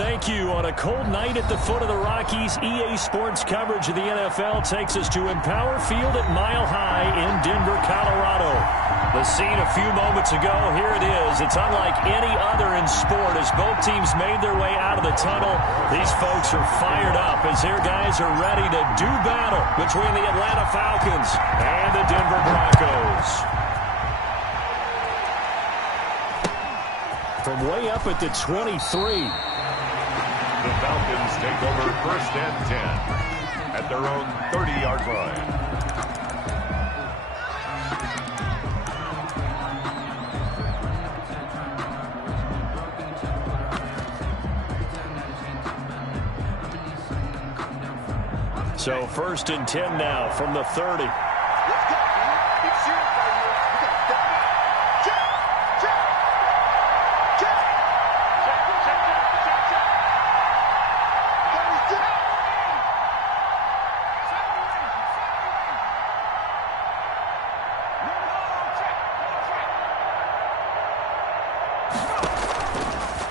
thank you. On a cold night at the foot of the Rockies, EA Sports coverage of the NFL takes us to Empower Field at Mile High in Denver, Colorado. The scene a few moments ago, here it is. It's unlike any other in sport as both teams made their way out of the tunnel. These folks are fired up as their guys are ready to do battle between the Atlanta Falcons and the Denver Broncos. From way up at the 23. The Falcons take over 1st and 10 at their own 30-yard line. So 1st and 10 now from the 30.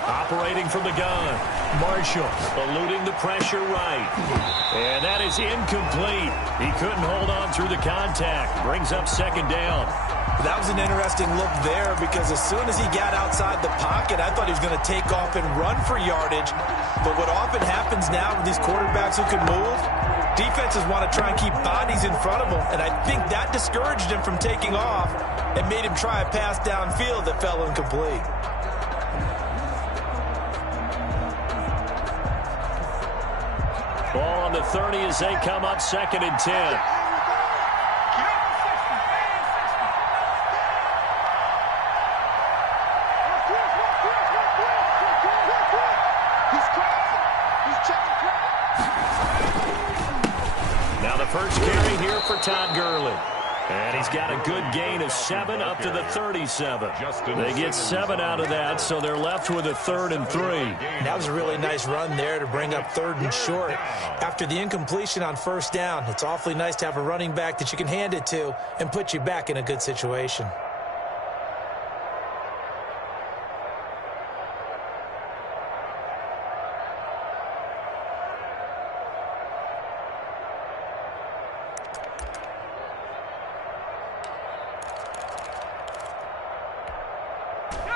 Operating from the gun, Marshall eluding the pressure right. And that is incomplete. He couldn't hold on through the contact. Brings up 2nd down. That was an interesting look there because as soon as he got outside the pocket, I thought he was going to take off and run for yardage. But what often happens now with these quarterbacks who can move, defenses want to try and keep bodies in front of them. And I think that discouraged him from taking off and made him try a pass downfield that fell incomplete. Ball on the 30 as they come up 2nd and 10. Now the first carry here for Todd Gurley. And he's got a good gain of 7 up to the 37. They get 7 out of that, so they're left with a 3rd and 3. That was a really nice run there to bring up 3rd and short. After the incompletion on 1st down, it's awfully nice to have a running back that you can hand it to and put you back in a good situation.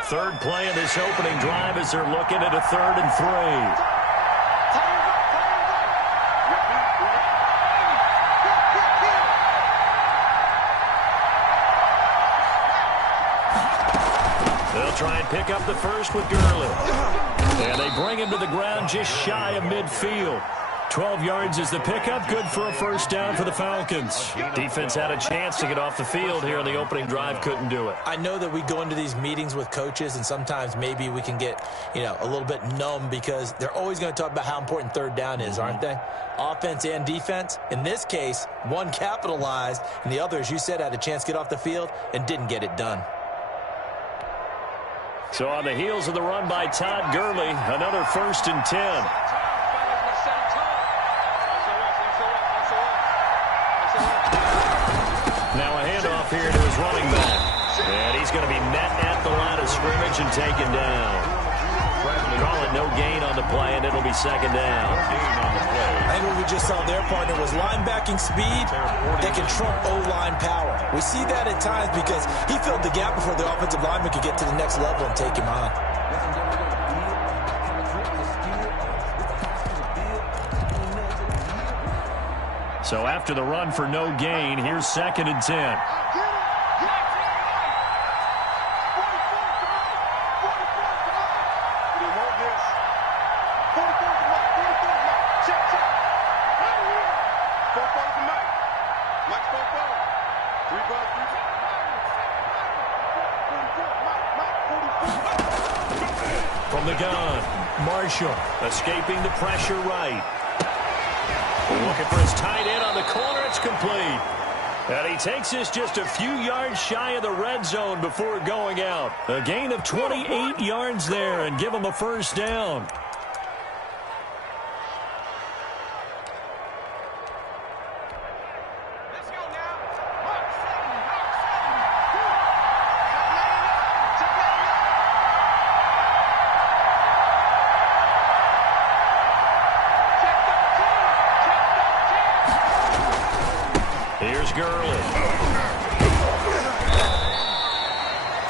Third play of this opening drive as they're looking at a 3rd and 3. They'll try and pick up the first with Gurley. And they bring him to the ground just shy of midfield. 12 yards is the pickup. Good for a 1st down for the Falcons. Defense had a chance to get off the field here in the opening drive. Couldn't do it. I know that we go into these meetings with coaches, and sometimes maybe we can get, a little bit numb because they're always going to talk about how important 3rd down is, aren't they? Offense and defense. In this case, one capitalized, and the other, as you said, had a chance to get off the field and didn't get it done. So on the heels of the run by Todd Gurley, another 1st and 10. Now a handoff here to his running back. And he's going to be met at the line of scrimmage and taken down. Call it no gain on the play, and it'll be 2nd down. I think what we just saw their partner was linebacking speed that can trump O-line power. We see that at times because he filled the gap before the offensive lineman could get to the next level and take him on. So after the run for no gain, here's 2nd and 10. From the gun, Marshall escaping the pressure right. Looking for his tight end on the corner. It's complete. And he takes this just a few yards shy of the red zone before going out. A gain of 28 yards there and give him a 1st down.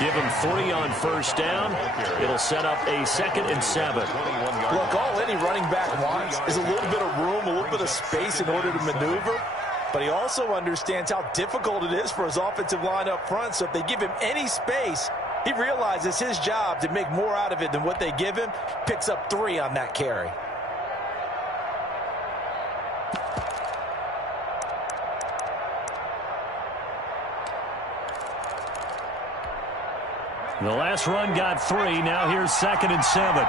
Give him 3 on first down. It'll set up a 2nd and 7. Look, all any running back wants is a little bit of room, a little bit of space in order to maneuver. But he also understands how difficult it is for his offensive line up front. So if they give him any space, he realizes his job to make more out of it than what they give him. Picks up 3 on that carry. The last run got 3. Now here's 2nd and 7.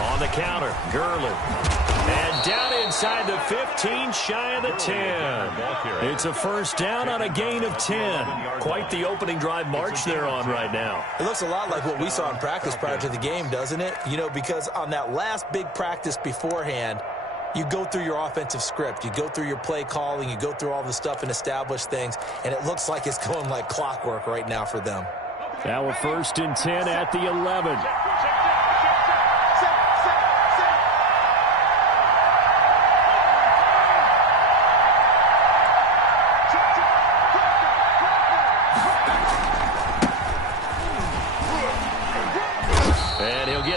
On the counter, Gurley. And down inside the 15, shy of the 10. It's a first down on a gain of 10. Quite the opening drive march they're on right now. It looks a lot like what we saw in practice prior to the game, doesn't it? You know, because on that last big practice beforehand, you go through your offensive script. You go through your play calling. You go through all the stuff and establish things. And it looks like it's going like clockwork right now for them. Now 1st and 10 at the 11.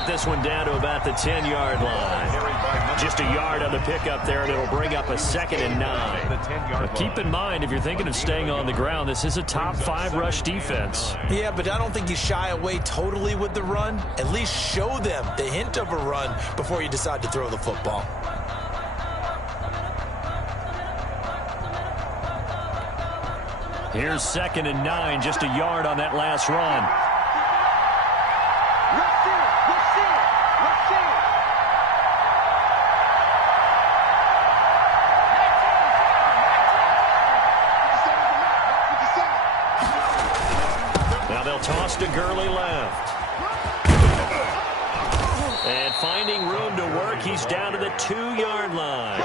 This one down to about the 10-yard line. Just a yard on the pickup there, and it'll bring up a 2nd and 9. But keep in mind, if you're thinking of staying on the ground, this is a top 5 rush defense. Yeah, but I don't think you shy away totally with the run. At least show them the hint of a run before you decide to throw the football. Here's 2nd and 9, just a yard on that last run. Toss to Gurley left. And finding room to work, he's down to the 2-yard line.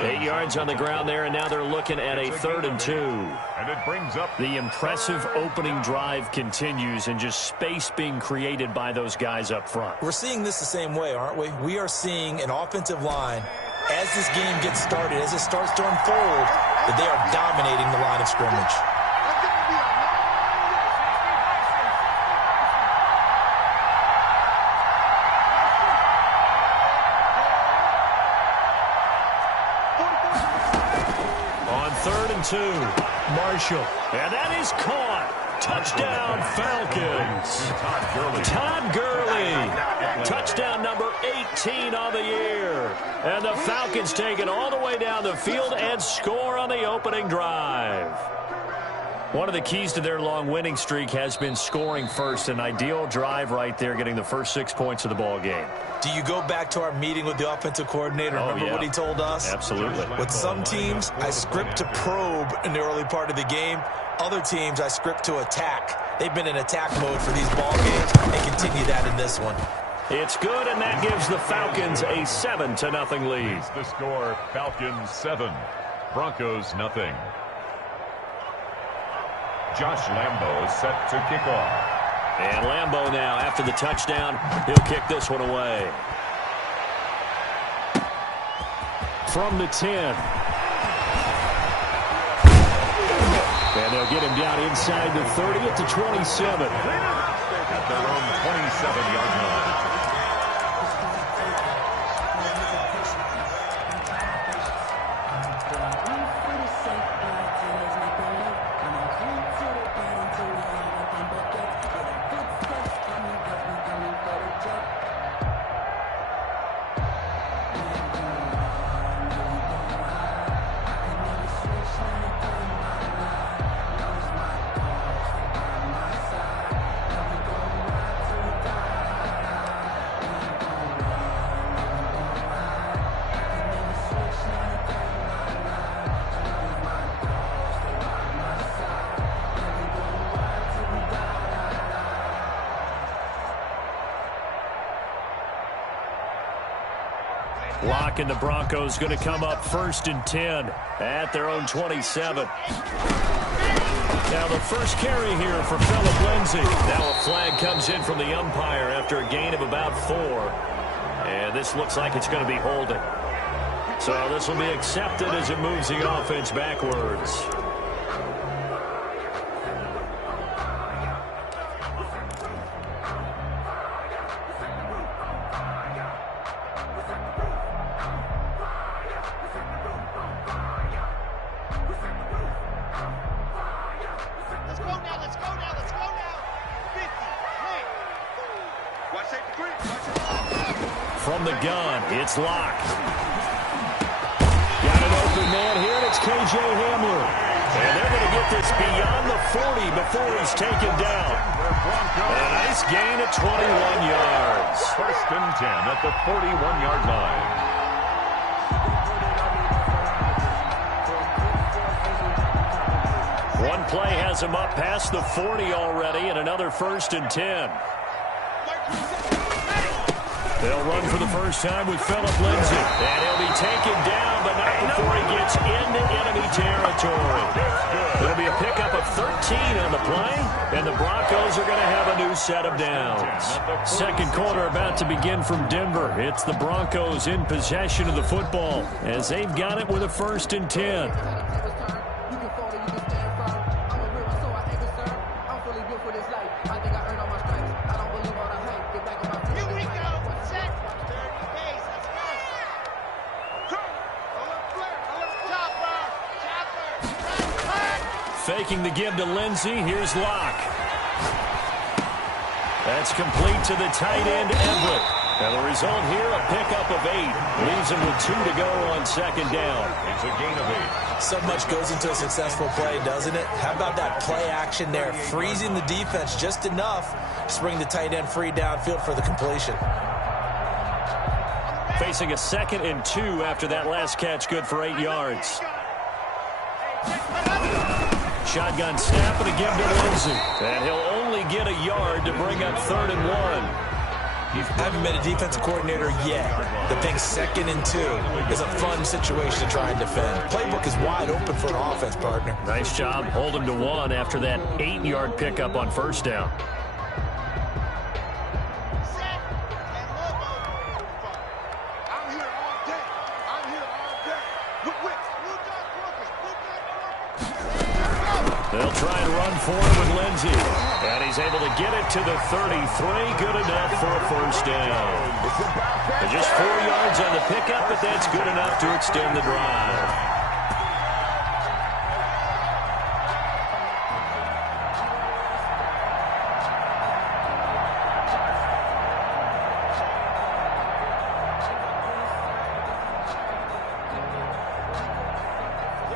8 yards on the ground there, and now they're looking at a 3rd and 2. And it brings up the impressive opening drive continues, and just space being created by those guys up front. We're seeing this the same way, aren't we? We are seeing an offensive line, as this game gets started, as it starts to unfold, that they are dominating the line of scrimmage. Marshall. And that is caught. Touchdown, Falcons. Todd Gurley. Touchdown number 18 on the year. And the Falcons take it all the way down the field and score on the opening drive. One of the keys to their long winning streak has been scoring first. An ideal drive right there, getting the first 6 points of the ball game. Do you go back to our meeting with the offensive coordinator? Remember what he told us? Absolutely. With some teams, I script to probe in the early part of the game. Other teams, I script to attack. They've been in attack mode for these ball games and continue that in this one. It's good, and that gives the Falcons a 7-0 lead. The score, Falcons 7, Broncos 0. Josh Lambo is set to kick off. And Lambo now, after the touchdown, he'll kick this one away. From the 10. And they'll get him down inside the 30 at the 27. At their own 27-yard line. Lock and the Broncos going to come up 1st and 10 at their own 27. Now the first carry here for Phillip Lindsay. Now a flag comes in from the umpire after a gain of about 4. And this looks like it's going to be holding. So this will be accepted as it moves the offense backwards. From the gun, it's Locke. Got an open man here, and it's K.J. Hamler. And they're going to get this beyond the 40 before he's taken down. And a nice gain of 21 yards. First and 10 at the 41-yard line. One play has him up past the 40 already, and another first and 10. They'll run for the first time with Phillip Lindsay. And he'll be taken down, but not before he gets into enemy territory. It'll be a pickup of 13 on the play, and the Broncos are going to have a new set of downs. Second quarter about to begin from Denver. It's the Broncos in possession of the football as they've got it with a first and 10. Faking the give to Lindsay. Here's Locke. That's complete to the tight end, Everett. And the result here, a pickup of 8. Leaves him with 2 to go on second down. It's a gain of 8. So much goes into a successful play, doesn't it? How about that play action there? Freezing the defense just enough to bring the tight end free downfield for the completion. Facing a 2nd and 2 after that last catch, good for 8 yards. Shotgun snap and a give to Lindsay. And he'll only get a yard to bring up 3rd and 1. I haven't been a defensive coordinator yet. The big 2nd and 2 is a fun situation to try and defend. Playbook is wide open for an offense, partner. Nice job. Hold him to 1 after that 8-yard pickup on first down. They'll try and run for it with Lindsay. And he's able to get it to the 33. Good enough for a first down. And just 4 yards on the pickup, but that's good enough to extend the drive.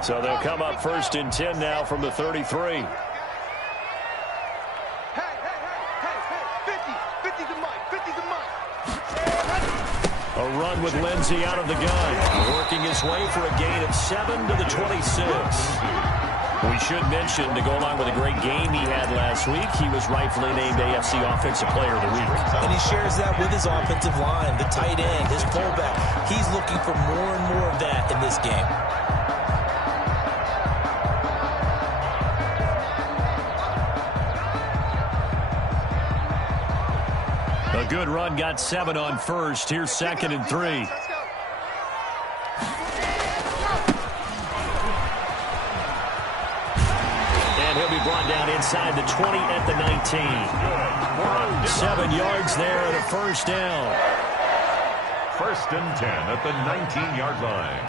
So they'll come up first and 10 now from the 33. A run with Lindsay out of the gun. Working his way for a gain of 7 to the 26. We should mention, to go along with a great game he had last week, he was rightfully named AFC Offensive Player of the Week. And he shares that with his offensive line, the tight end, his fullback. He's looking for more and more of that in this game. A good run, got 7 on first. Here's 2nd and 3. And he'll be brought down inside the 20 at the 19. 7 yards there and a first down. First and 10 at the 19-yard line.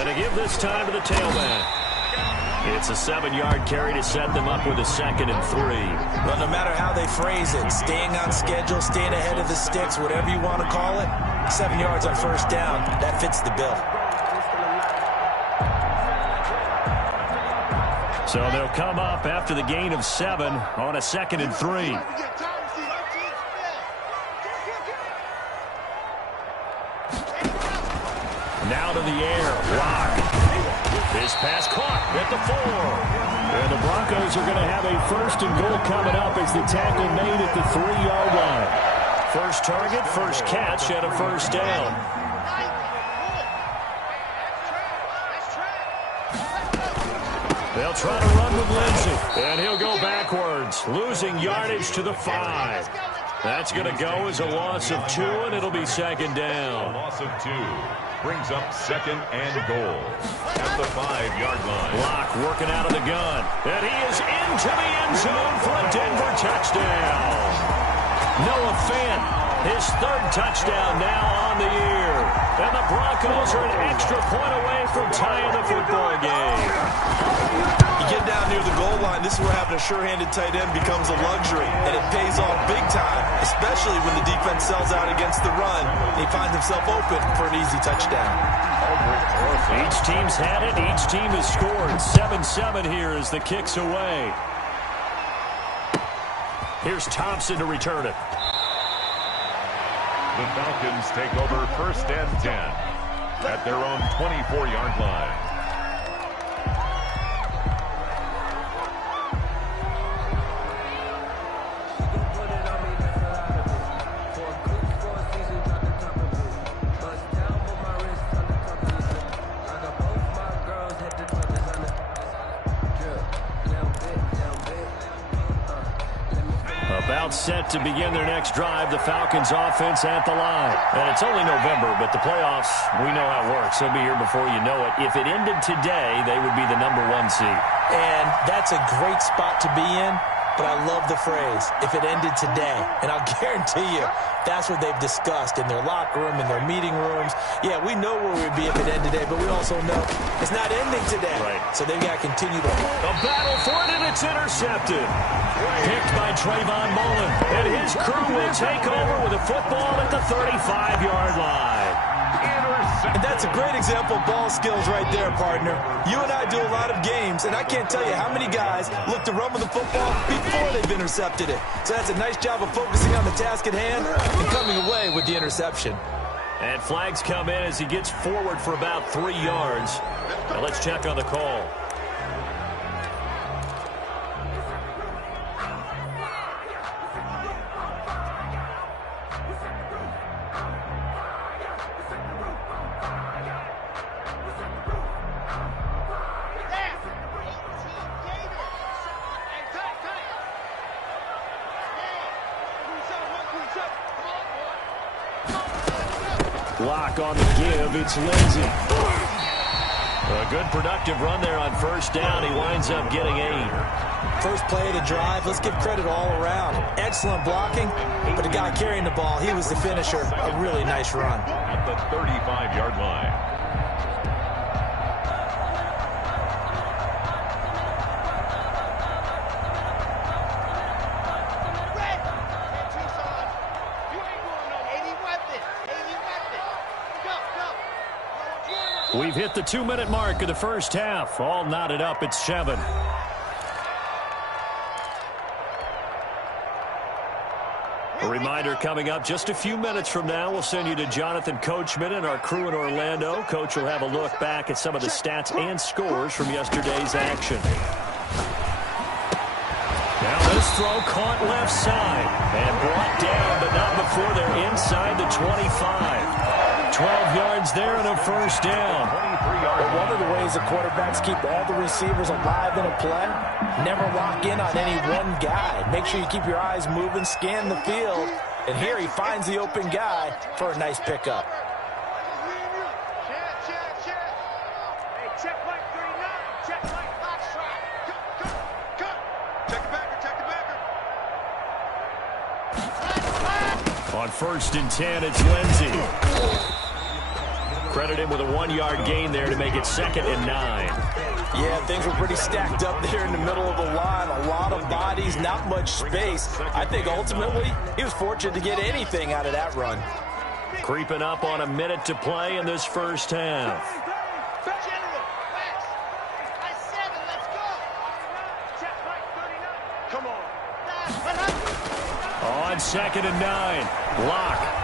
And to give this time to the tailback. It's a 7-yard carry to set them up with a 2nd and 3. Well, no matter how they phrase it, staying on schedule, staying ahead of the sticks, whatever you want to call it, 7 yards on first down, that fits the bill. So they'll come up after the gain of 7 on a 2nd and 3. Now to the air, Locke. His pass caught at the 4. And the Broncos are going to have a first and goal coming up as the tackle made at the 3-yard line. First target, first catch, and a first down. They'll try to run with Lindsey. And he'll go backwards, losing yardage to the 5. That's going to go as a loss of 2, and it'll be second down. A loss of 2 brings up second and goal at the 5-yard line. Locke working out of the gun. And he is into the end zone for a Denver touchdown. Noah Fant, his 3rd touchdown now on the year. And the Broncos are an extra point away from tying the football game. You get down near the goal line, this is where having a sure-handed tight end becomes a luxury, and it pays off big time, especially when the defense sells out against the run, and he finds himself open for an easy touchdown. Each team's had it. Each team has scored. 7-7 here as the kick's away. Here's Thompson to return it. The Falcons take over 1st and 10 at their own 24-yard line. About set to begin their next drive, the Falcons offense at the line. And it's only November, but the playoffs, we know how it works. They'll be here before you know it. If it ended today, they would be the #1 seed. And that's a great spot to be in, but I love the phrase, if it ended today. And I'll guarantee you, that's what they've discussed in their locker room, in their meeting rooms. Yeah, we know where we'd be if it ended today, but we also know it's not ending today. Right. So they've got to continue to... A battle for it, and it's intercepted. Picked by Trayvon Mullen. And his crew will take over with a football at the 35-yard line. And that's a great example of ball skills right there, partner. You and I do a lot of games, and I can't tell you how many guys look to run with the football before they've intercepted it. So that's a nice job of focusing on the task at hand and coming away with the interception. And flags come in as he gets forward for about 3 yards. Now let's check on the call. Locke on the give. It's Lindsey. A good productive run there on 1st down. He winds up getting 8. First play of the drive, let's give credit all around. Excellent blocking, but the guy carrying the ball, he was the finisher. A really nice run. At the 35-yard line. We've hit the 2-minute mark of the first half. All knotted up at 7. A reminder coming up just a few minutes from now. We'll send you to Jonathan Coachman and our crew in Orlando. Coach will have a look back at some of the stats and scores from yesterday's action. Now this throw caught left side and brought down, but not before they're inside the 25. 12 yards there and a 1st down. But one of the ways the quarterbacks keep all the receivers alive in a play, never lock in on any one guy. Make sure you keep your eyes moving, scan the field, and here he finds the open guy for a nice pickup. On 1st and 10, it's Lindsey. Credit him with a 1-yard gain there to make it 2nd and 9. Yeah, things were pretty stacked up there in the middle of the line. A lot of bodies, not much space. I think ultimately he was fortunate to get anything out of that run. Creeping up on a minute to play in this first half. On 2nd and 9, Locke.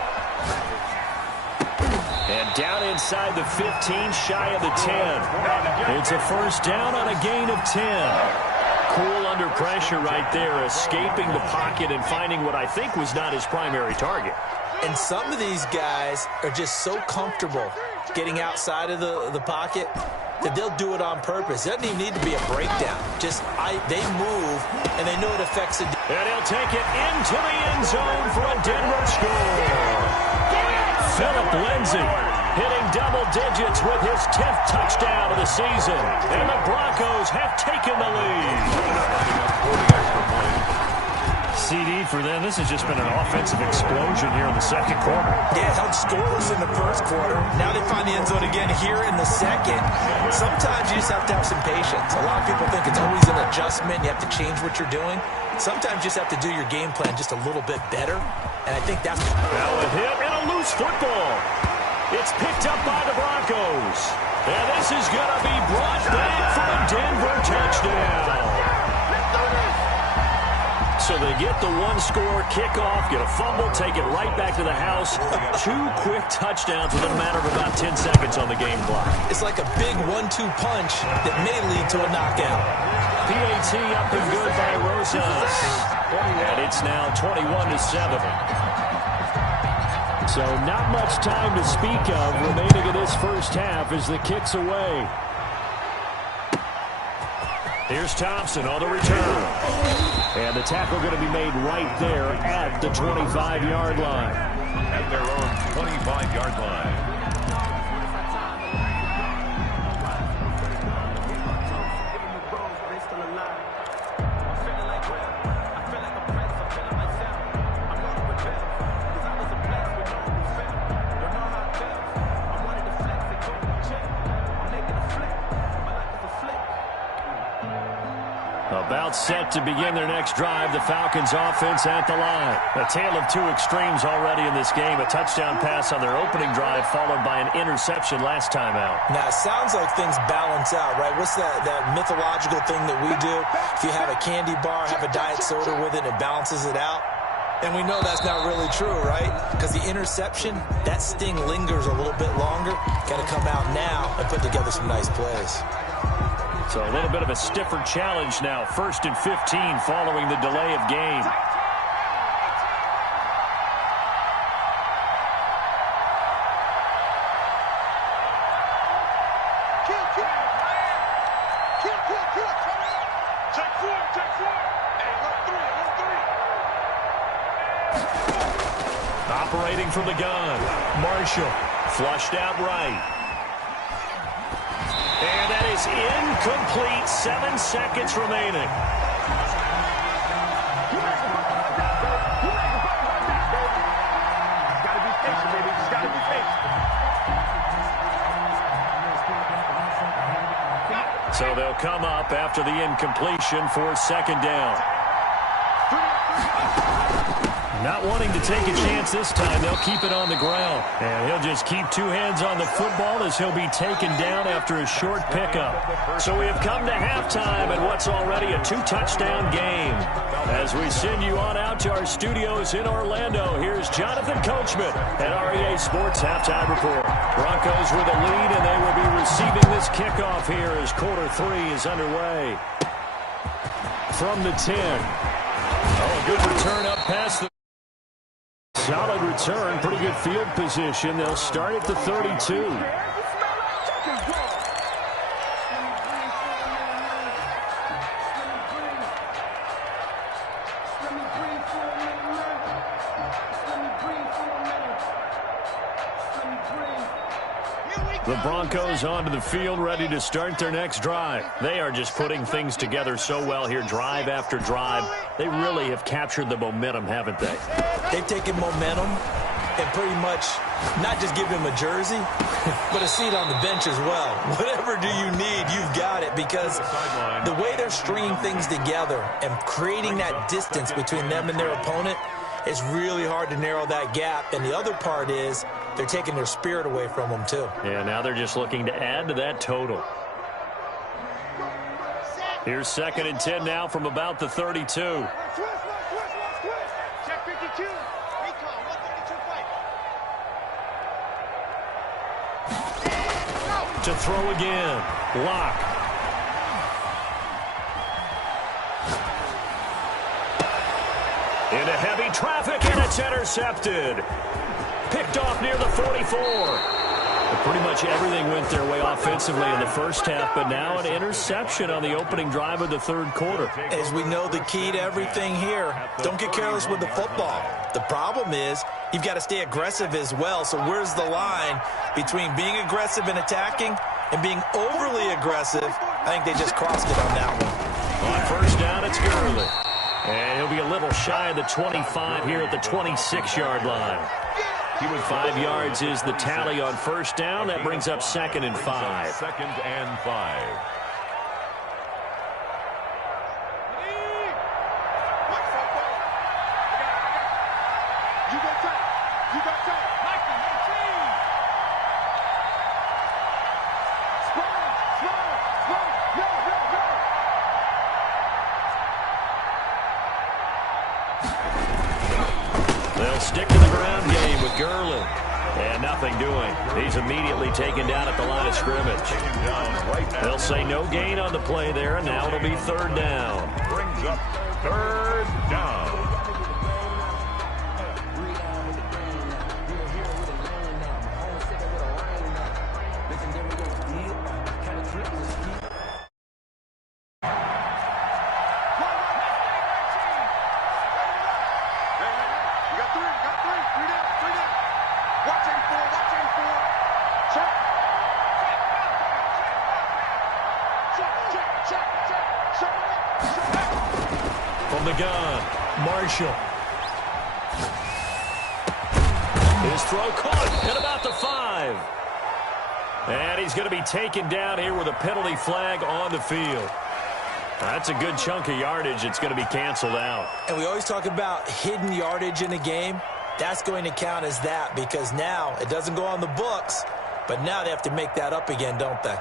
And down inside the 15, shy of the 10. It's a 1st down on a gain of 10. Cool under pressure right there, escaping the pocket and finding what I think was not his primary target. And some of these guys are just so comfortable getting outside of the pocket, that they'll do it on purpose. It doesn't even need to be a breakdown. Just they move, and they know it affects it. And he'll take it into the end zone for a Denver score. Phillip Lindsay hitting double digits with his 10th touchdown of the season. And the Broncos have taken the lead. CD for them. This has just been an offensive explosion here in the second quarter. Yeah, held scoreless in the first quarter. Now they find the end zone again here in the second. Sometimes you just have to have some patience. A lot of people think it's always an adjustment. You have to change what you're doing. Sometimes you just have to do your game plan just a little bit better. And I think that's... Now a hit and a loose football. It's picked up by the Broncos. And this is going to be brought back for a Denver touchdown. So they get the one-score kickoff, get a fumble, take it right back to the house. 2 quick touchdowns within a matter of about 10 seconds on the game clock. It's like a big 1-2 punch that may lead to a knockout. PAT up and good by Rosas. And it's now 21-7. So not much time to speak of remaining in this first half as the kick's away. Here's Thompson on the return. And the tackle going to be made right there at the 25-yard line. At their own 25-yard line. About set to begin their next drive, the Falcons offense at the line. A tale of 2 extremes already in this game. A touchdown pass on their opening drive followed by an interception last time out. Now, it sounds like things balance out, right? What's that mythological thing that we do? If you have a candy bar, have a diet soda with it, and it balances it out. And we know that's not really true, right? Because the interception, that sting lingers a little bit longer. Got to come out now and put together some nice plays. So a little bit of a stiffer challenge now. 1st and 15 following the delay of game. Operating from the gun. Marshall flushed out right. And that is incomplete. 7 seconds remaining. So they'll come up after the incompletion for 2nd down. Not wanting to take a chance this time, they'll keep it on the ground. And he'll just keep 2 hands on the football as he'll be taken down after a short pickup. So we have come to halftime in what's already a 2-touchdown game. As we send you on out to our studios in Orlando, here's Jonathan Coachman at REA Sports Halftime Report. Broncos with a lead, and they will be receiving this kickoff here as quarter 3 is underway. From the 10. Oh, a good return up past the... Solid return, pretty good field position. They'll start at the 32. The Broncos onto the field, ready to start their next drive. They are just putting things together so well here, drive after drive. They really have captured the momentum, haven't they? They've taken momentum and pretty much not just give him a jersey, but a seat on the bench as well. Whatever do you need, you've got it, because the way they're stringing things together and creating that distance between them and their opponent, it's really hard to narrow that gap. And the other part is they're taking their spirit away from them, too. Yeah, now they're just looking to add to that total. Here's 2nd and 10 now from about the 32. Check 52. Recon, 152 fight. To throw again. Lock. Into heavy traffic, and it's intercepted. Picked off near the 44. Pretty much everything went their way offensively in the first half, but now an interception on the opening drive of the third quarter. As we know, the key to everything here, don't get careless with the football. The problem is you've got to stay aggressive as well. So where's the line between being aggressive and attacking and being overly aggressive? I think they just crossed it on that one. On first down, it's Gurley. And he'll be a little shy of the 25 here at the 26-yard line. 5 yards is the tally on first down. That brings up 2nd and 5. 2nd and 5. They'll stick to the ground game with Gurley. And nothing doing. He's immediately taken down at the line of scrimmage. They'll say no gain on the play there, and now it'll be 3rd down. Brings up 3rd down. From the gun, Marshall. His throw caught at about the 5. And he's going to be taken down here with a penalty flag on the field. That's a good chunk of yardage. It's going to be canceled out. And we always talk about hidden yardage in a game. That's going to count as that because now it doesn't go on the books, but now they have to make that up again, don't they?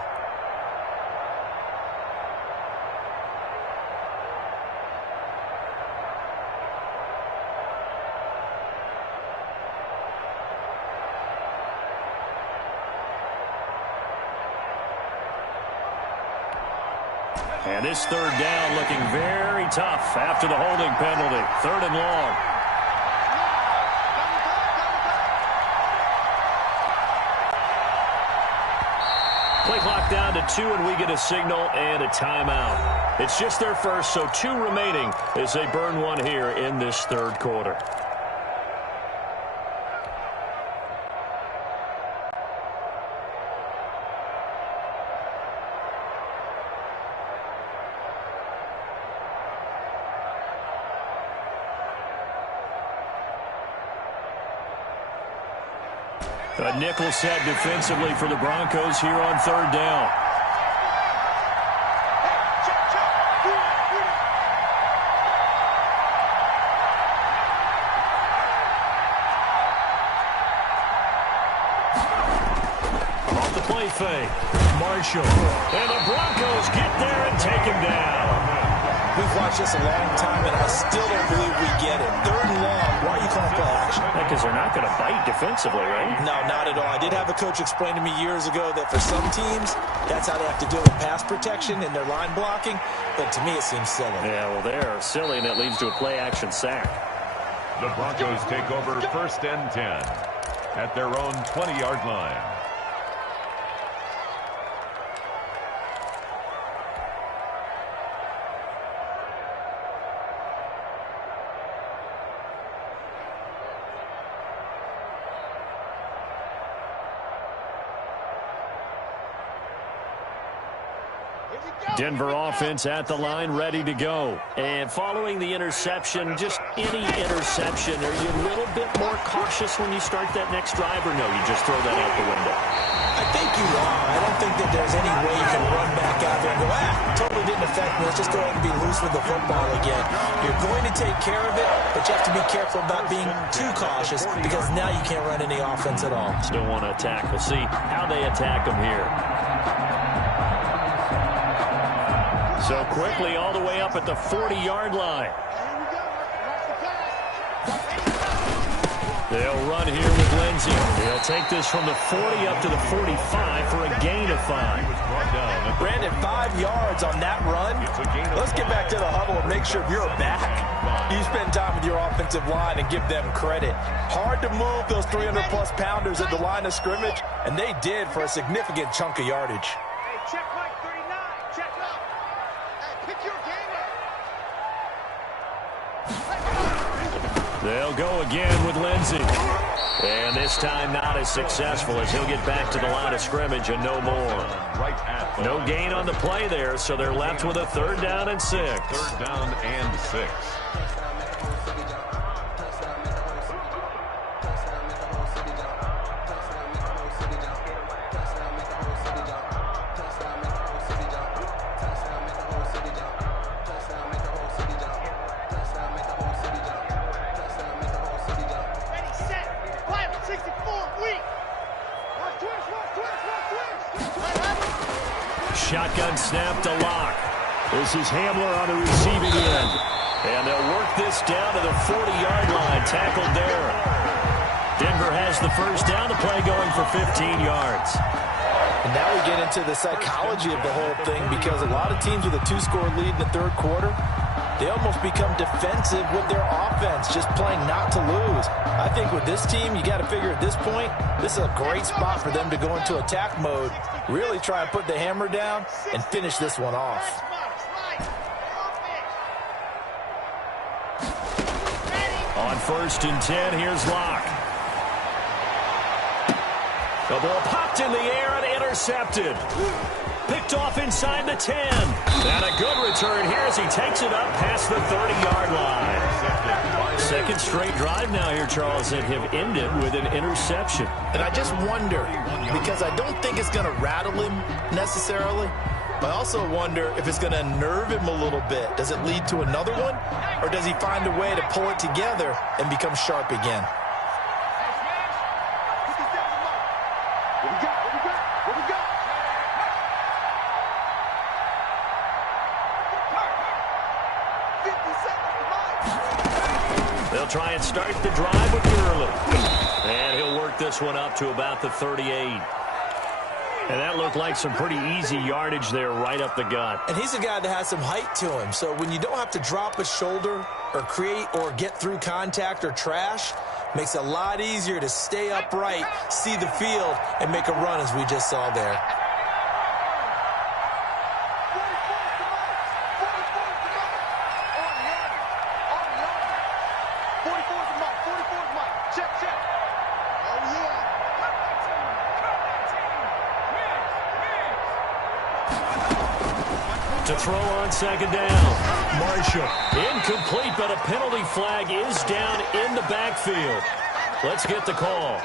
And this 3rd down looking very tough after the holding penalty. 3rd and long. Play clock down to 2, and we get a signal and a timeout. It's just their first, so 2 remaining as they burn one here in this 3rd quarter. A nickel set defensively for the Broncos here on 3rd down. Off the play fake, Marshall. And the Broncos get there and take him down. We've watched this a long time, and I still don't believe we get it. 3rd and long. Why are you calling play action? Because they're not going to bite defensively, right? No, not at all. I did have a coach explain to me years ago that for some teams, that's how they have to deal with pass protection and their line blocking. But to me, it seems silly. Yeah, well, they're silly, and it leads to a play-action sack. The Broncos take over 1st and 10 at their own 20-yard line. Denver offense at the line, ready to go. And following the interception, just any interception, are you a little bit more cautious when you start that next drive, or no, you just throw that out the window? I think you are. I don't think that there's any way you can run back out there and go, totally didn't affect me. Let's just go ahead and be loose with the football again. You're going to take care of it, but you have to be careful about being too cautious because now you can't run any offense at all. Still want to attack. We'll see how they attack them here. So quickly all the way up at the 40-yard line. They'll run here with Lindsey. They'll take this from the 40 up to the 45 for a gain of 5. He was brought down at Brandon, 5 yards on that run. Let's get back to the huddle and make sure you're back. You spend time with your offensive line and give them credit. Hard to move those 300-plus pounders at the line of scrimmage, and they did for a significant chunk of yardage. Hey, check Mike 39. Check up. Hey, pick your game up. They'll go again with Lindsey. And this time not as successful as he'll get back to the line of scrimmage and no more. No gain on the play there, so they're left with a 3rd down and 6. 3rd down and 6. Shotgun snap to Locke. This is Hamler on the receiving end. And they'll work this down to the 40-yard line. Tackled there. Denver has the first down. The play going for 15 yards. And now we get into the psychology of the whole thing, because a lot of teams with a 2-score lead in the 3rd quarter, they almost become defensive with their offense, just playing not to lose. I think with this team, you got to figure at this point, this is a great spot for them to go into attack mode, really try and put the hammer down and finish this one off. On 1st and 10, here's Locke. The ball popped in the air and intercepted. Picked off inside the 10. And a good return here as he takes it up past the 30-yard line. Second straight drive now here, Charles, that have ended with an interception. And I just wonder, because I don't think it's going to rattle him necessarily, but I also wonder if it's going to nerve him a little bit. Does it lead to another one, or does he find a way to pull it together and become sharp again? They'll try and start the drive with Gurley. And he'll work this one up to about the 38. And that looked like some pretty easy yardage there right up the gut. And he's a guy that has some height to him. So when you don't have to drop a shoulder or create or get through contact or trash, makes it a lot easier to stay upright, see the field, and make a run as we just saw there. To throw on 2nd down. Marshall. Incomplete, but a penalty flag is down in the backfield. Let's get the call.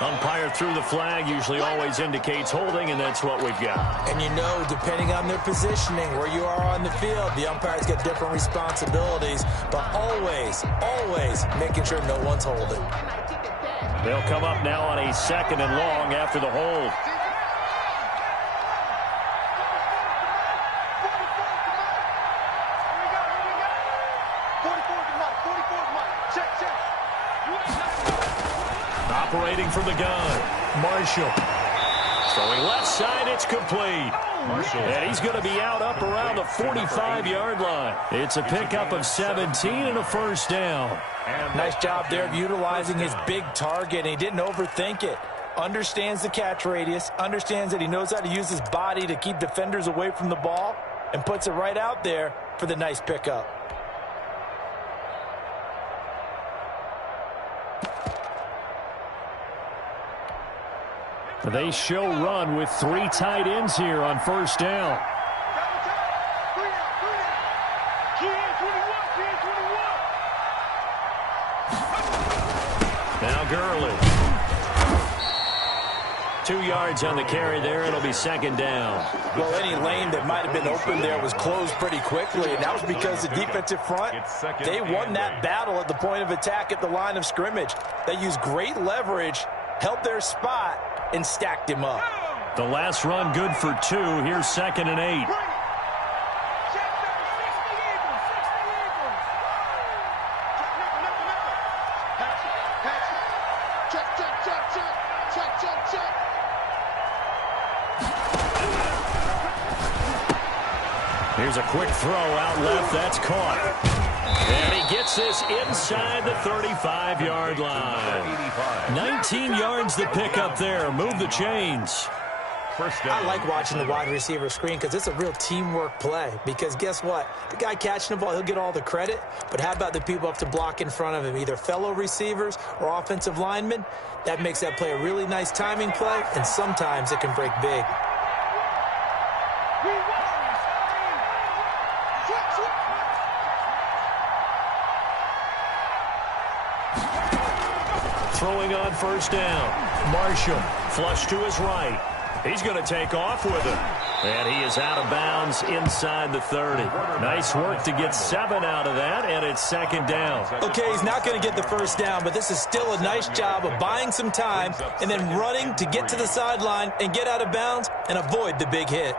Umpire threw the flag, usually always indicates holding, and that's what we've got. And you know, depending on their positioning, where you are on the field, the umpires get different responsibilities, but always, always making sure no one's holding. They'll come up now on a 2nd and long after the hold. Operating from the gun, Marshall. Throwing left side, it's complete. Marshall. And he's going to be out up around the 45-yard line. It's a pickup of 17 and a 1st down. Nice job there of utilizing his big target. He didn't overthink it. Understands the catch radius, understands that he knows how to use his body to keep defenders away from the ball, and puts it right out there for the nice pickup. They show run with 3 tight ends here on 1st down. Now Gurley. 2 yards on the carry there. It'll be 2nd down. Well, any lane that might have been open there was closed pretty quickly, and that was because the defensive front, they won that battle at the point of attack at the line of scrimmage. They used great leverage, held their spot, and stacked him up. The last run good for 2. Here's 2nd and 8. Here's a quick throw out left. That's caught. And he gets this inside the 35-yard line. 19 yards to pick up there. Move the chains. I like watching the wide receiver screen because it's a real teamwork play. Because guess what? The guy catching the ball, he'll get all the credit. But how about the people up to block in front of him, either fellow receivers or offensive linemen? That makes that play a really nice timing play, and sometimes it can break big. Throwing on first down. Marshall, flush to his right. He's going to take off with it. And he is out of bounds inside the 30. Nice work to get 7 out of that, and it's second down. Okay, he's not going to get the first down, but this is still a nice job of buying some time and then running to get to the sideline and get out of bounds and avoid the big hit.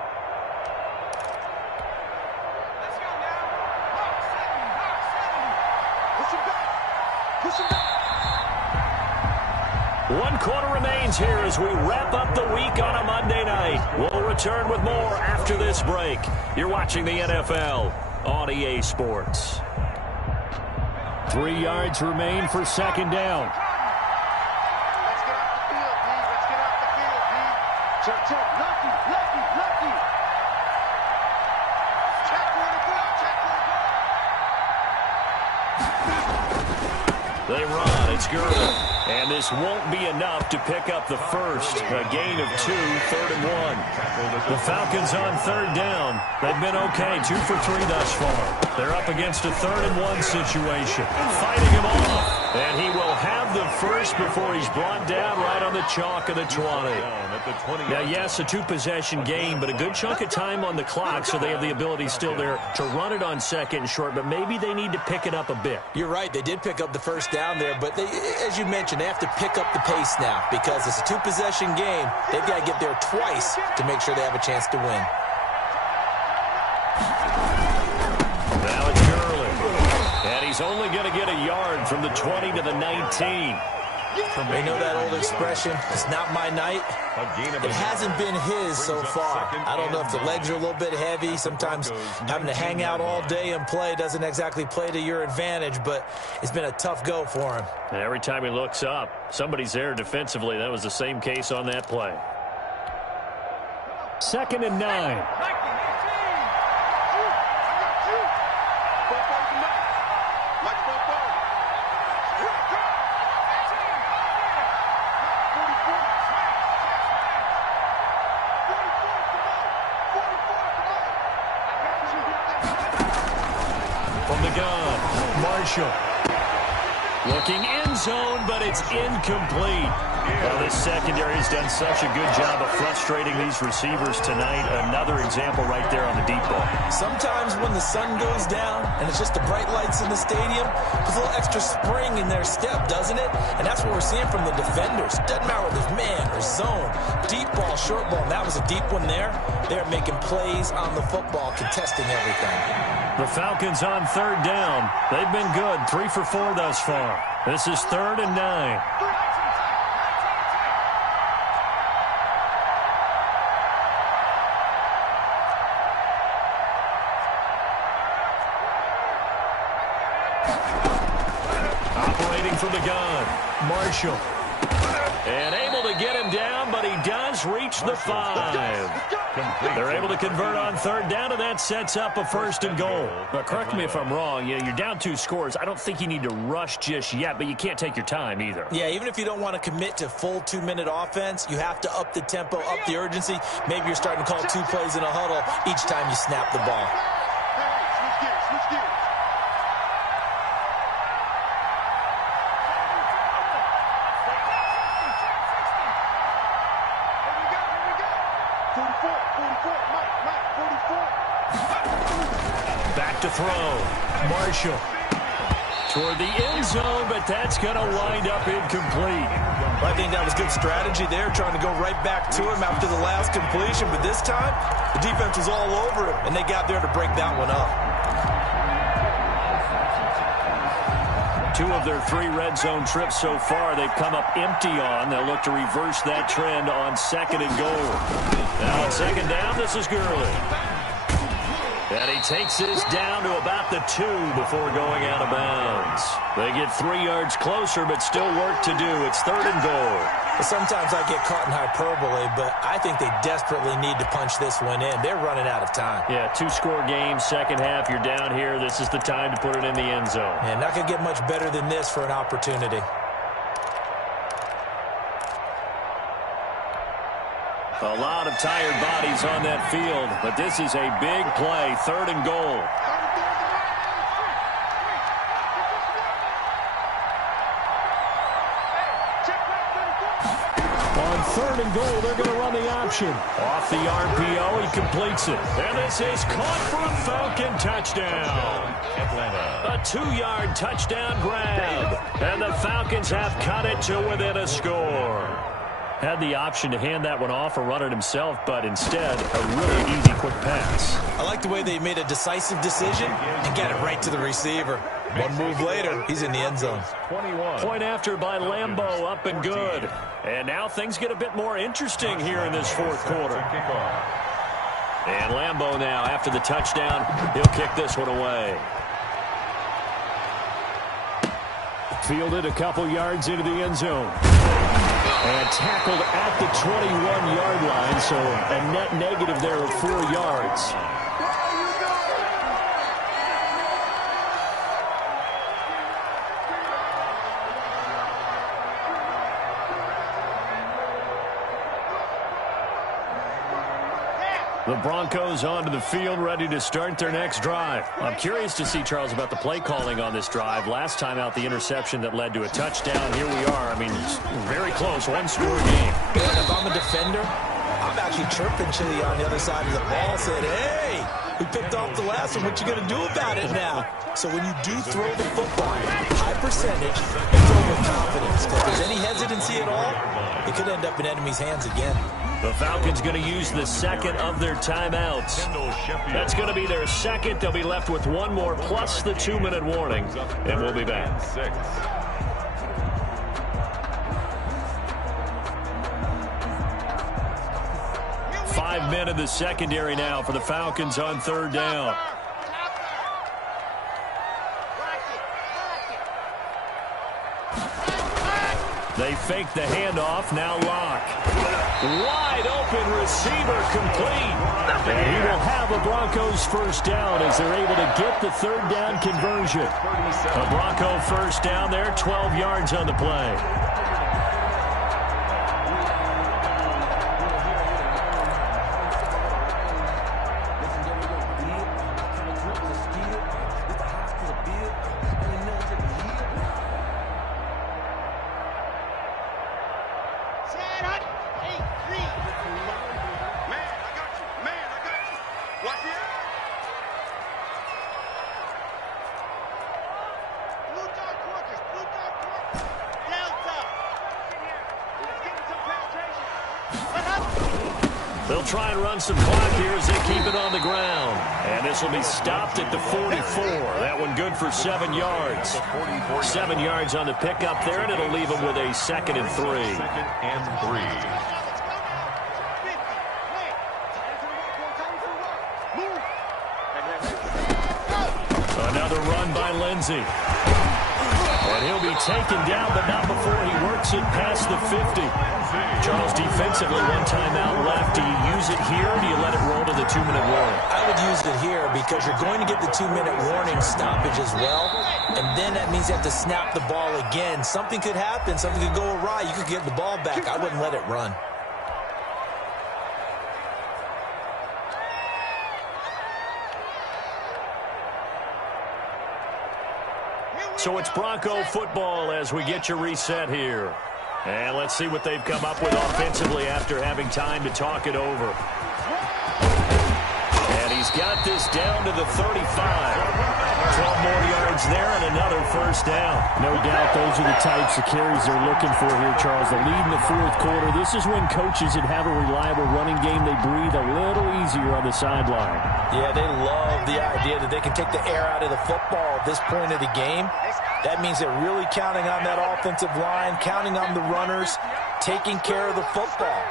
One quarter remains here as we wrap up the week on a Monday night. We'll return with more after this break. You're watching the NFL on EA Sports. 3 yards remain for second down. Let's get off the field, D. Let's get off the field, D. Check, check. Lucky, lucky, lucky. Check for the ball, check for the ball. They run. It's Gurley. And this won't be enough to pick up the first. A gain of 2, 3rd and 1. The Falcons on third down. They've been okay, 2 for 3 thus far. They're up against a 3rd and 1 situation. Fighting him off. And he will have the first before he's brought down right on the chalk of the 20. Now, yes, a 2-possession game, but a good chunk of time on the clock, so they have the ability still there to run it on second and short, but maybe they need to pick it up a bit. You're right. They did pick up the first down there, but they, as you mentioned, they have to pick up the pace now because it's a 2-possession game. They've got to get there twice to make sure they have a chance to win. Now it's Gurley. And he's only going to get a yard from the 20 to the 19. They know that old expression, it's not my night. It hasn't been his so far. I don't know if the legs are a little bit heavy. Sometimes having to hang out all day and play doesn't exactly play to your advantage, but it's been a tough go for him. And every time he looks up, somebody's there defensively. That was the same case on that play. 2nd and 9. From the gun, Marshall. Looking end zone, but it's incomplete. Well, this secondary has done such a good job of frustrating these receivers tonight. Another example right there on the deep ball. Sometimes when the sun goes down and it's just the bright lights in the stadium, there's a little extra spring in their step, doesn't it? And that's what we're seeing from the defenders. Doesn't matter whether it's man or zone, deep ball, short ball. And that was a deep one there. They're making plays on the football, contesting everything. The Falcons on third down. They've been good, 3 for 4 thus far. This is 3rd and 9. Operating from the gun, Marshall. And able to get him down, but he does reach the 5. They're able to convert on third down, and that sets up a 1st and goal. But correct me if I'm wrong. You're down 2 scores. I don't think you need to rush just yet, but you can't take your time either. Yeah, even if you don't want to commit to full 2-minute offense, you have to up the tempo, up the urgency. Maybe you're starting to call 2 plays in a huddle each time you snap the ball. Switch gears, switch gears. Back to throw. Marshall. Toward the end zone, but that's going to wind up incomplete. I think that was good strategy there, trying to go right back to him after the last completion. But this time, the defense was all over him, and they got there to break that one up. 2 of their 3 red zone trips so far, they've come up empty on. They'll look to reverse that trend on 2nd and goal. Now on 2nd down, this is Gurley. And he takes this down to about the 2 before going out of bounds. They get 3 yards closer, but still work to do. It's 3rd and goal. Sometimes I get caught in hyperbole, but I think they desperately need to punch this one in. They're running out of time. Yeah, 2-score game, second half. You're down here. This is the time to put it in the end zone. And not going to get much better than this for an opportunity. A lot of tired bodies on that field, but this is a big play, 3rd and goal. On 3rd and goal, they're going to run the option. Off the RPO, he completes it. And this is caught for a Falcon touchdown. A 2-yard touchdown grab. And the Falcons have cut it to within a score. Had the option to hand that one off or run it himself, but instead, a really easy quick pass. I like the way they made a decisive decision and got it right to the receiver. One move later, he's in the end zone. 21. Point after by Lambeau, up and good. And now things get a bit more interesting here in this 4th quarter. And Lambeau now, after the touchdown, he'll kick this one away. Fielded a couple yards into the end zone. And tackled at the 21-yard line, so a net negative there of 4 yards. The Broncos onto the field, ready to start their next drive. I'm curious to see, Charles, about the play calling on this drive. Last time out, the interception that led to a touchdown. Here we are. I mean, very close, 1-score game. And if I'm a defender, I'm actually chirping Chili on the other side of the ball, saying, hey, we picked off the last one. What you going to do about it now? So when you do throw the football, high percentage, and throw with confidence. If there's any hesitancy at all, it could end up in enemy's hands again. The Falcons going to use the second of their timeouts. That's going to be their second. They'll be left with one more plus the 2-minute warning, and we'll be back. 5 men in the secondary now for the Falcons on 3rd down. They fake the handoff, now Lock. Wide open receiver complete. And he will have a Broncos first down as they're able to get the 3rd down conversion. A Bronco first down there, 12 yards on the play. They'll try and run some clock here as they keep it on the ground. And this will be stopped at the 44. That one good for 7 yards. 7 yards on the pickup there, and it'll leave them with a 2nd and 3. 2nd and 3. Another run by Lindsey. And he'll be taken down, but not before he works it past the 50. Charles, defensively, 1 timeout left. Do you use it here, or do you let it roll to the 2-minute warning? I would use it here because you're going to get the 2-minute warning stoppage as well. And then that means you have to snap the ball again. Something could happen. Something could go awry. You could get the ball back. I wouldn't let it run. So it's Bronco football as we get you reset here. And let's see what they've come up with offensively after having time to talk it over. And he's got this down to the 35. 12 more yards there and another first down. No doubt those are the types of carries they're looking for here, Charles. The lead in the 4th quarter. This is when coaches that have a reliable running game, they breathe a little easier on the sideline. Yeah, they love the idea that they can take the air out of the football at this point of the game. That means they're really counting on that offensive line, counting on the runners, taking care of the football.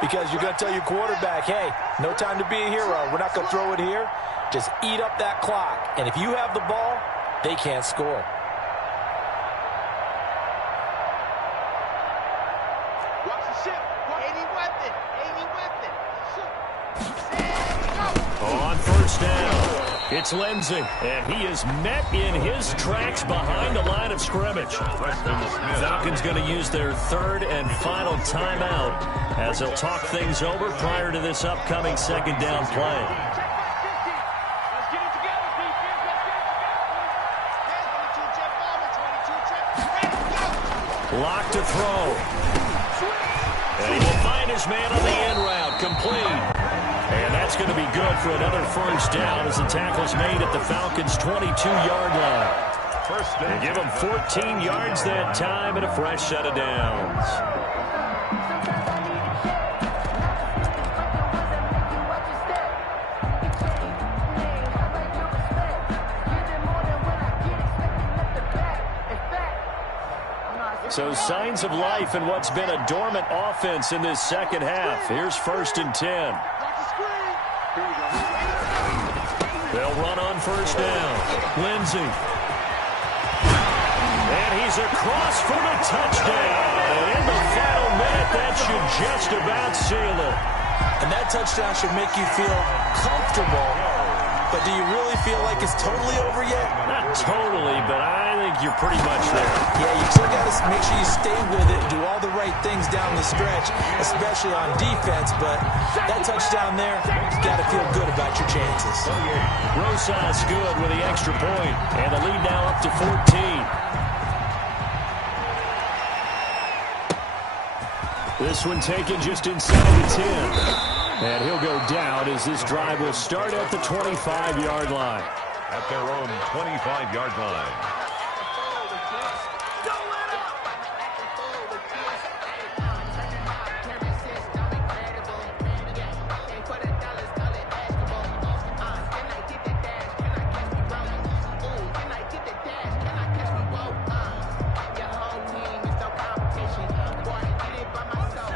Because you're going to tell your quarterback, hey, no time to be a hero. We're not going to throw it here. Just eat up that clock. And if you have the ball, they can't score. Watch the ship. 80 weapon. 80 weapon. On first down, it's Lindsey, and he is met in his tracks behind the line of scrimmage. Falcons going to use their third and final timeout as they'll talk things over prior to this upcoming second down play. Lock to throw. And he will find his man on the end route, complete. And that's going to be good for another first down as the tackle's made at the Falcons' 22-yard line. They give them 14 yards that time and a fresh set of downs. So signs of life in what's been a dormant offense in this second half. Here's 1st and 10. They'll run on first down. Lindsey. And he's across for the touchdown. And in the final minute, that should just about seal it. And that touchdown should make you feel comfortable. But do you really feel like it's totally over yet? Not totally, but I think you're pretty much there. Yeah, you still got to make sure you stay with it, do all the right things down the stretch, especially on defense. But that touchdown there, you got to feel good about your chances. Rosas good with the extra point, and the lead now up to 14. This one taken just inside the 10. And he'll go down as this drive will start at the 25-yard line. At their own 25-yard line.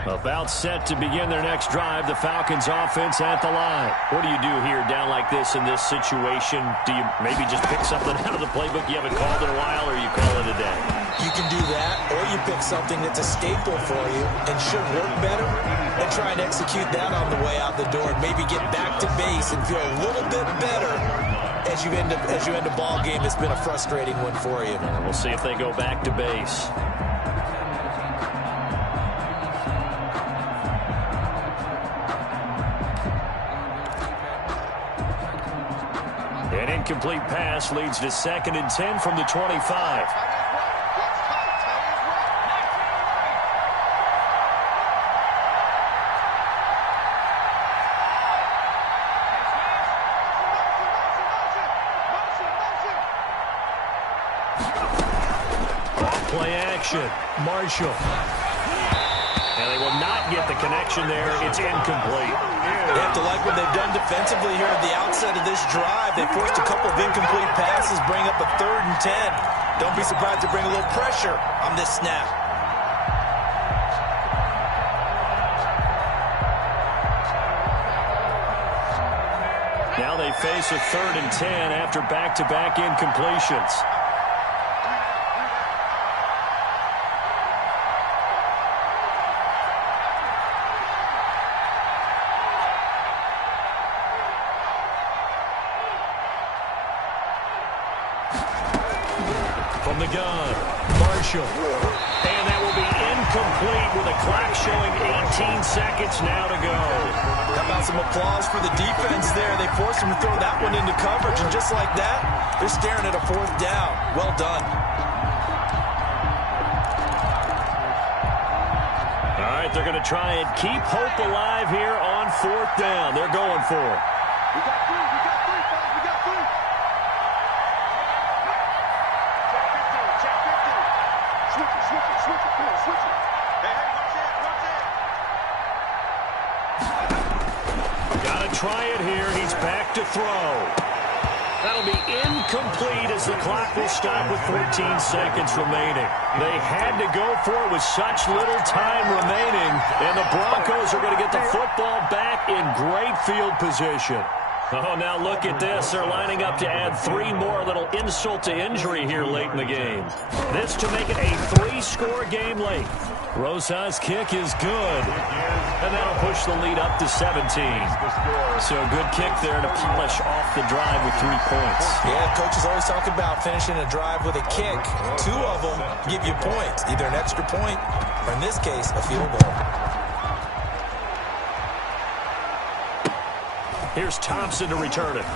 About set to begin their next drive, the Falcons offense at the line. What do you do here down like this in this situation? Do you maybe just pick something out of the playbook you haven't called in a while, or you call it a day? You can do that, or you pick something that's a staple for you and should work better and try and execute that on the way out the door and maybe get back to base and feel a little bit better as you end a ball game that's been a frustrating one for you. We'll see if they go back to base. An incomplete pass leads to 2nd and 10 from the 25. Off-play action. Marshall. And they will not get the connection there. It's incomplete. They have to like what they've done defensively here at the outset of this drive. They forced a couple of incomplete passes, bring up a 3rd and 10. Don't be surprised to bring a little pressure on this snap. Now they face a 3rd and 10 after back-to-back incompletions. From the gun, Marshall. And that will be incomplete with a clock showing 18 seconds now to go. How about some applause for the defense there? They forced him to throw that one into coverage, and just like that, they're staring at a 4th down. Well done. All right, they're going to try and keep hope alive here on 4th down. They're going for it. We got 3, fellas, we got 3. Check 15. Switch it. Come on, switch it. Hey, watch it. Got to try it here. He's back to throw. That'll be incomplete as the clock will stop with 14 seconds remaining. They had to go for it with such little time remaining, and the Broncos are going to get the football back in great field position. Oh, now look at this. They're lining up to add 3 more. A little insult to injury here late in the game. This to make it a 3-score game late. Rosa's kick is good. And that'll push the lead up to 17. So a good kick there to polish off the drive with 3 points. Yeah, coaches always talk about finishing a drive with a kick. 2 of them give you points, either an extra point or, in this case, a field goal. Here's Thompson to return it.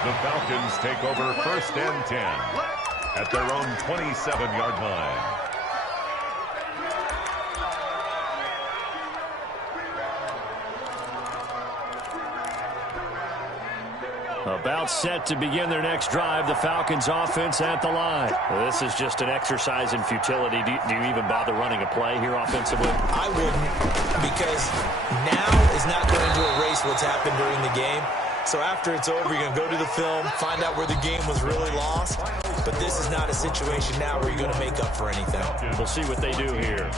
The Falcons take over 1st and 10 at their own 27-yard line. About set to begin their next drive, the Falcons offense at the line. Well, this is just an exercise in futility. Do you even bother running a play here offensively? I wouldn't, because now is not going to erase what's happened during the game. So after it's over, you're going to go to the film, find out where the game was really lost. But this is not a situation now where you're going to make up for anything. We'll see what they do here.